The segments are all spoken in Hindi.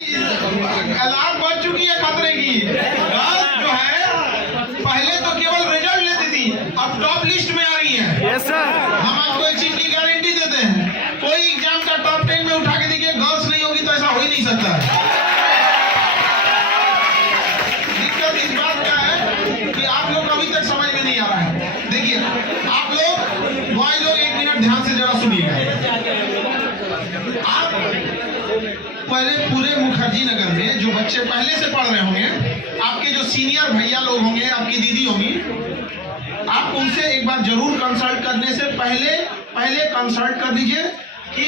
अलार्म बज चुकी है खतरे की। गर्ल्स जो है पहले तो केवल रिजल्ट लेती थी, अब टॉप लिस्ट में आ रही है। Yes sir. हम आपको एक चीज की गारंटी देते हैं, कोई एग्जाम का टॉप 10 में उठा के देखिए, गर्ल्स नहीं होगी तो ऐसा हो ही नहीं सकता है। दिक्कत इस बात का है कि आप लोग अभी तक समझ में नहीं आ रहा है। देखिए आप लोग बॉय लोग 1 मिनट ध्यान से जरा सुनिएगा। आप पहले पूरे मुखर्जी नगर में जो बच्चे पहले से पढ़ रहे होंगे, आपके जो सीनियर भैया लोग होंगे, आपकी दीदी होंगी, आप उनसे एक बार जरूर कंसल्ट करने से पहले कंसल्ट कर लीजिए कि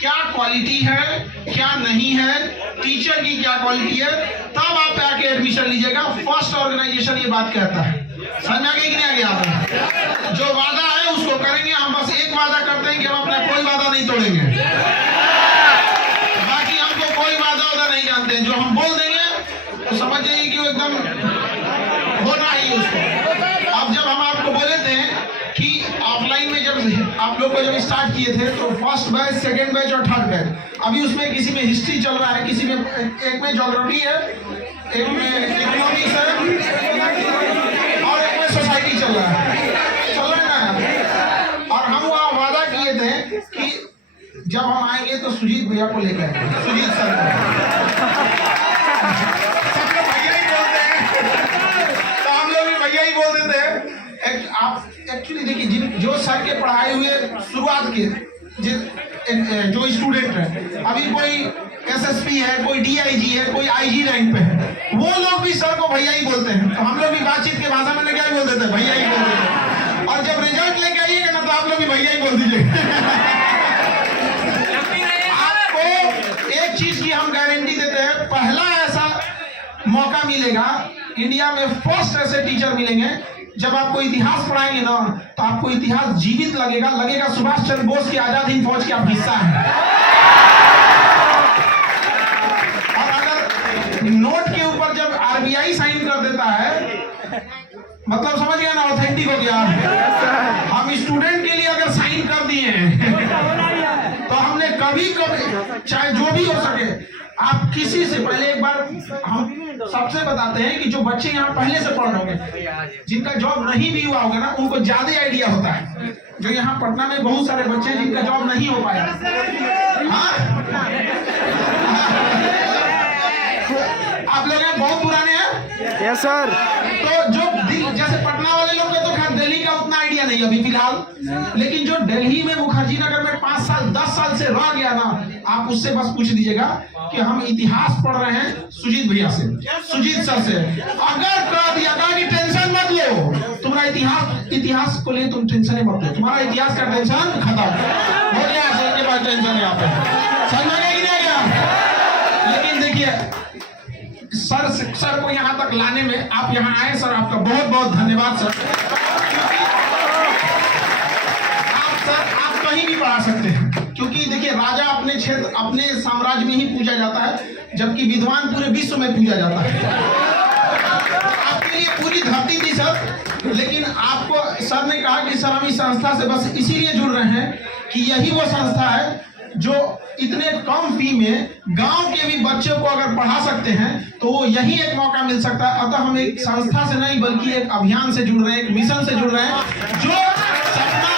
क्या क्वालिटी है, क्या नहीं है, टीचर की क्या क्वालिटी है, तब आप आके एडमिशन लीजिएगा। फर्स्ट ऑर्गेनाइजेशन ये बात कहता है। समझ में आ गया कि नहीं आ गया? जो वादा है उसको करेंगे। हम बस एक वादा करते हैं कि हम अपना कोई वादा नहीं तोड़ेंगे। कोई वादा वादा नहीं जानते हैं, जो हम बोल देंगे तो समझ जाइए कि वो एकदम होना ही उसको। अब जब हम आपको बोले थे कि ऑफलाइन में जब आप लोग को जब स्टार्ट किए थे तो फर्स्ट बैच, सेकंड बैच और थर्ड बैच, अभी उसमें किसी में हिस्ट्री चल रहा है, किसी में एक में ज्योग्राफी है, एक में इकोनॉमिक्स है और एक में सोसाइटी चल रहा है ना। और हम वहाँ वादा किए थे कि जब हम आएंगे तो सुजीत भैया को लेकर आएंगे, सुजीत सर सब लोग भैया ही बोलते हैं तो हम लोग भी भैया ही बोल देते हैं। आप एक्चुअली देखिए, जो सर के पढ़ाए हुए शुरुआत के जो स्टूडेंट है, अभी कोई एसएसपी है, कोई डीआईजी है, कोई आईजी रैंक पे है, वो लोग भी सर को भैया ही बोलते हैं। तो हम लोग भी बातचीत के भाषा में क्या ही बोल देते हैं, भैया ही बोल देते हैं। और जब रिजल्ट लेके आइएगा ना तो आप लोग भी भैया ही बोल दीजिए। एक चीज की हम गारंटी देते हैं, पहला ऐसा मौका मिलेगा इंडिया में, फर्स्ट ऐसे टीचर मिलेंगे जब आपको इतिहास पढ़ाएंगे ना तो आपको इतिहास जीवित लगेगा सुभाष चंद्र बोस की आजाद हिंद फौज के आप हिस्सा हैं। और अगर नोट के ऊपर जब आरबीआई साइन कर देता है, मतलब समझ गया ना, ऑथेंटिक हो गया। हम स्टूडेंट के लिए अगर साइन कर दिए तो हमने कभी चाहे जो भी हो सके, आप किसी से पहले एक बार हम सबसे बताते हैं कि जो बच्चे यहाँ पहले से पढ़ रहे होंगे, जिनका जॉब नहीं भी हुआ होगा ना, उनको ज्यादा आइडिया होता है। जो यहाँ पटना में बहुत सारे बच्चे जिनका जॉब नहीं हो पाया, आप लोग हैं बहुत पुराने हैं। Yes sir. तो जो जैसे पटना वाले लोग के तो खैर दिल्ली का उतना आइडिया नहीं अभी फिलहाल, लेकिन जो दिल्ली में मुखर्जी नगर में 5 साल 10 साल से रह गया ना, आप उससे बस पूछ दीजिएगा कि हम इतिहास पढ़ रहे हैं सुजीत भैया से, सुजीत सर से। अगर कह दिया कि टेंशन मत लो, तुम्हारा इतिहास को लिए तुम टेंशन मत लो, तुम्हारा इतिहास का टेंशन खत्म हो गया, सर के पास टेंशन है आप समझ में गया। लेकिन देखिए सर को यहाँ तक लाने में आप यहाँ आए, सर आपका बहुत बहुत धन्यवाद सर। आप कहीं भी पढ़ा सकते हैं, क्योंकि देखिए राजा अपने क्षेत्र अपने साम्राज्य में ही पूजा जाता है, जबकि विद्वान पूरे विश्व में पूजा जाता है। आपके लिए पूरी धरती थी सर, लेकिन आपको सर ने कहा कि सर हम इस संस्था से बस इसीलिए जुड़ रहे हैं कि यही वो संस्था है जो इतने कम फी में गांव के भी बच्चों को अगर पढ़ा सकते हैं, तो वो यही एक मौका मिल सकता है। अतः हम एक संस्था से नहीं बल्कि एक अभियान से जुड़ रहे हैं, एक मिशन से जुड़ रहे हैं जो सपना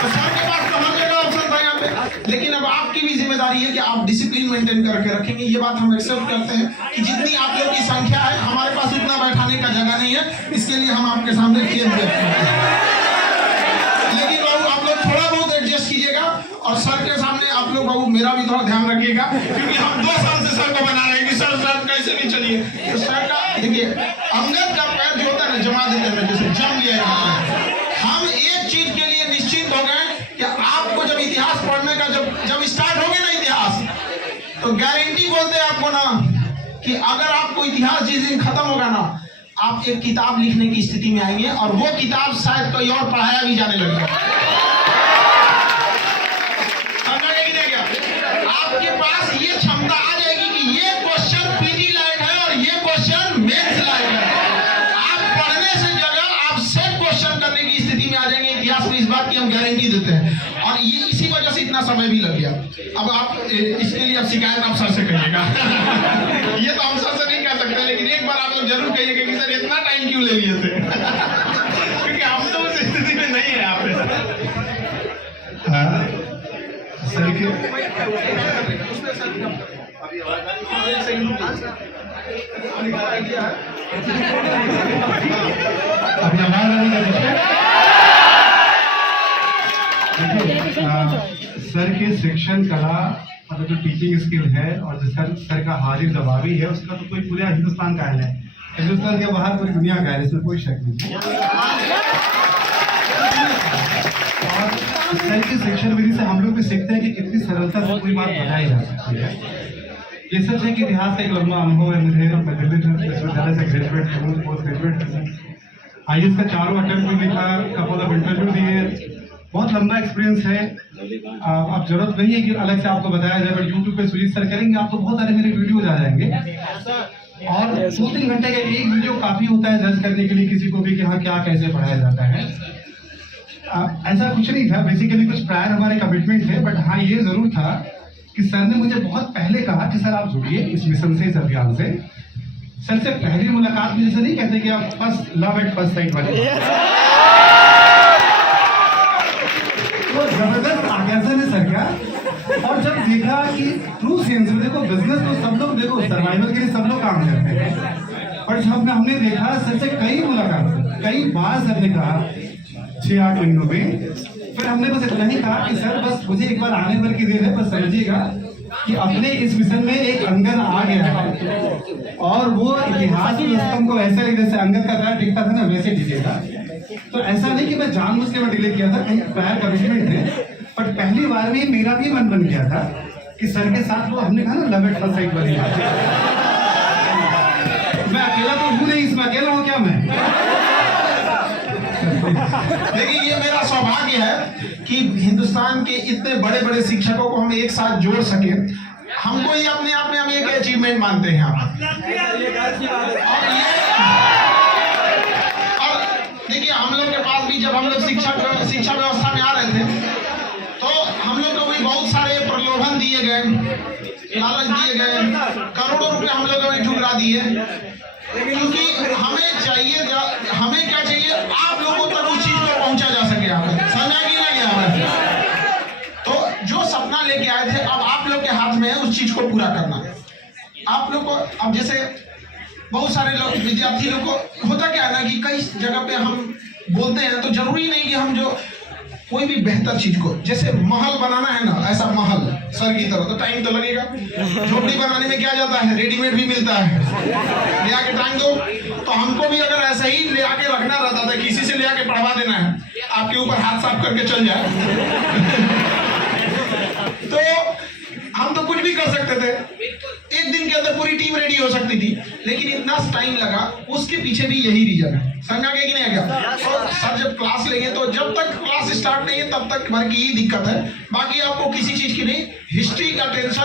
तो सर के पास तो हर जगह ऑप्शन था यहाँ पे, लेकिन अब आपकी भी जिम्मेदारी है कि आप डिसिप्लिन मेंटेन करके रखेंगे। ये बात हम एक्सेप्ट करते हैं कि जितनी आप लोग की संख्या है, हमारे पास उतना बैठाने का जगह नहीं है, इसके लिए हम आपके सामने खेल देखते हैं। लेकिन बाबू आप लोग थोड़ा बहुत एडजस्ट कीजिएगा, और सर के सामने आप लोग बाबू मेरा भी थोड़ा ध्यान रखिएगा, क्योंकि हम 2 साल से सर को बना रहे हैं कि सर कैसे भी चलिए। तो सर का देखिए अंगद का पैर जो होता है ना, जमा देते हैं जैसे जम गया। हम एक चीज के लिए निश्चित हो गए कि आपको जब इतिहास पढ़ने का जब स्टार्ट हो गया ना इतिहास, तो गारंटी बोलते हैं आपको ना कि अगर आपको इतिहास जिस दिन खत्म होगा ना, आप एक किताब लिखने की स्थिति में आएंगे, और वो किताब शायद कोई और पढ़ाया भी जाने लगेगा। आपके पास ये क्षमता आ जाएगी कि ये क्वेश्चन पीटी लायक है और ये क्वेश्चन मेंस लायक है। आप पढ़ने से जगह आप सेट क्वेश्चन करने की स्थिति में आ जाएंगे इतिहास में, इस बात की हम गारंटी देते हैं। और ये इसी वजह से इतना समय भी लग गया। अब आप इसके लिए अब शिकायत आप सर से कहिएगा। ये तो हम सर से नहीं कह सकते, लेकिन एक बार आप लोग जरूर कहिएगा कि सर इतना टाइम क्यों ले लिए थे। क्योंकि हम तो उस स्थिति में नहीं है आप सर के अभी सर के शिक्षण कला मतलब जो टीचिंग स्किल है और जो सर का हाजिर जवाबी है उसका तो कोई पूरा हिंदुस्तान का है, हिंदुस्तान के बाहर पूरी दुनिया का है, इसमें कोई शक नहीं। और सर की शिक्षण विधि से हम लोग भी सीखते हैं कि कितनी सरलता से कोई बात बताई जा सकती है। ये सच है कि इतिहास का एक लंबा अनुभव है मुझे। मैं दिल्ली विश्वविद्यालय से ग्रेजुएट हूँ, पोस्ट ग्रेजुएट हूँ, IAS का 4 अटेम्प्ट भी लिखा, कपल ऑफ इंटरव्यू दिए, बहुत लंबा एक्सपीरियंस है। अब जरूरत नहीं है कि अलग से आपको बताया जाए, बट यूट्यूब पे सुजीत सर करेंगे आपको बहुत सारे मेरे वीडियोज आ जाएंगे। और 2-3 घंटे का एक वीडियो काफी होता है जज करने के लिए किसी को भी कि हाँ क्या कैसे पढ़ाया जाता है। ऐसा कुछ नहीं था, बेसिकली कुछ प्रायर हमारे कमिटमेंट थे, बट हाँ ये जरूर था कि सर ने मुझे बहुत पहले कहा कि सर आप जुड़िए इस मिशन से, इस अभियान से। सर से पहली मुलाकात में जैसे नहीं कहते कि आप first love at first sight वाले, तो जबरदस्त आकर्षण है सर का। और जब देखा कि ट्रू सेंस में देखो बिजनेस तो सब लोग देखो सर्वाइवल के लिए सब लोग काम करते हैं, पर जब हमने देखा सर से कई मुलाकात, कई बार सर ने कहा 6-8 महीनों में, फिर हमने बस इतना ही कहा कि सर बस मुझे एक बार आने भर की देर है, बस समझिएगा कि अपने इस मिशन में एक अंगद आ गया है और वो इतिहास के स्तंभ को ऐसे जैसे अंगद का पैर दिखता था ना वैसे दिखेगा। तो ऐसा नहीं कि मैं जानबूझ के मैं डिले किया था, कहीं पैर कमिटमेंट थे, बट पहली बार में मेरा भी मन बन गया था कि सर के साथ वो हमने कहा ना लव एट फर्स्ट साइट वाली बात। मैं अकेला तो हूँ नहीं, इसमें अकेला हूँ क्या मैं? देखिए ये मेरा सौभाग्य है कि हिंदुस्तान के इतने बड़े बड़े शिक्षकों को हम एक साथ जोड़ सके। हमको ये अपने आप में हम एक अचीवमेंट मानते हैं। और देखिए हम लोग के पास भी जब हम लोग शिक्षा व्यवस्था में आ रहे थे तो हम लोग को भी बहुत सारे प्रलोभन दिए गए, लालच दिए गए, करोड़ों रुपए हम लोगों ने ठुकरा दिए, क्योंकि हमें चाहिए, हमें क्या चाहिए, आप लोगों तक उस चीज को पहुंचा जा सके। समझा कि नहीं गया? तो जो सपना लेके आए थे अब आप लोग के हाथ में है उस चीज को पूरा करना। आप लोग को अब जैसे बहुत सारे लोग विद्यार्थी लोग को होता क्या है ना कि कई जगह पे हम बोलते हैं तो जरूरी नहीं कि हम जो कोई भी बेहतर चीज को, जैसे महल बनाना है ना, ऐसा महल सर की तरह तो टाइम तो लगेगा। झोपड़ी बनाने में क्या जाता है, रेडीमेड भी मिलता है, ले आके टांग दो। तो हमको भी अगर ऐसा ही ले आके रखना रहता था, किसी से ले आके पढ़वा देना है, आपके ऊपर हाथ साफ करके चल जाए तो हम तो कुछ भी कर सकते थे, एक दिन के अंदर पूरी टीम रेडी हो सकती थी, लेकिन इतना टाइम लगा, उसके पीछे भी यही रीजन है। समझा गया कि नहीं गया? तो सर जब क्लास लेंगे तो जब तक क्लास स्टार्ट नहीं है तब तक भर की ही दिक्कत है, बाकी आपको किसी चीज की नहीं, हिस्ट्री का टेंशन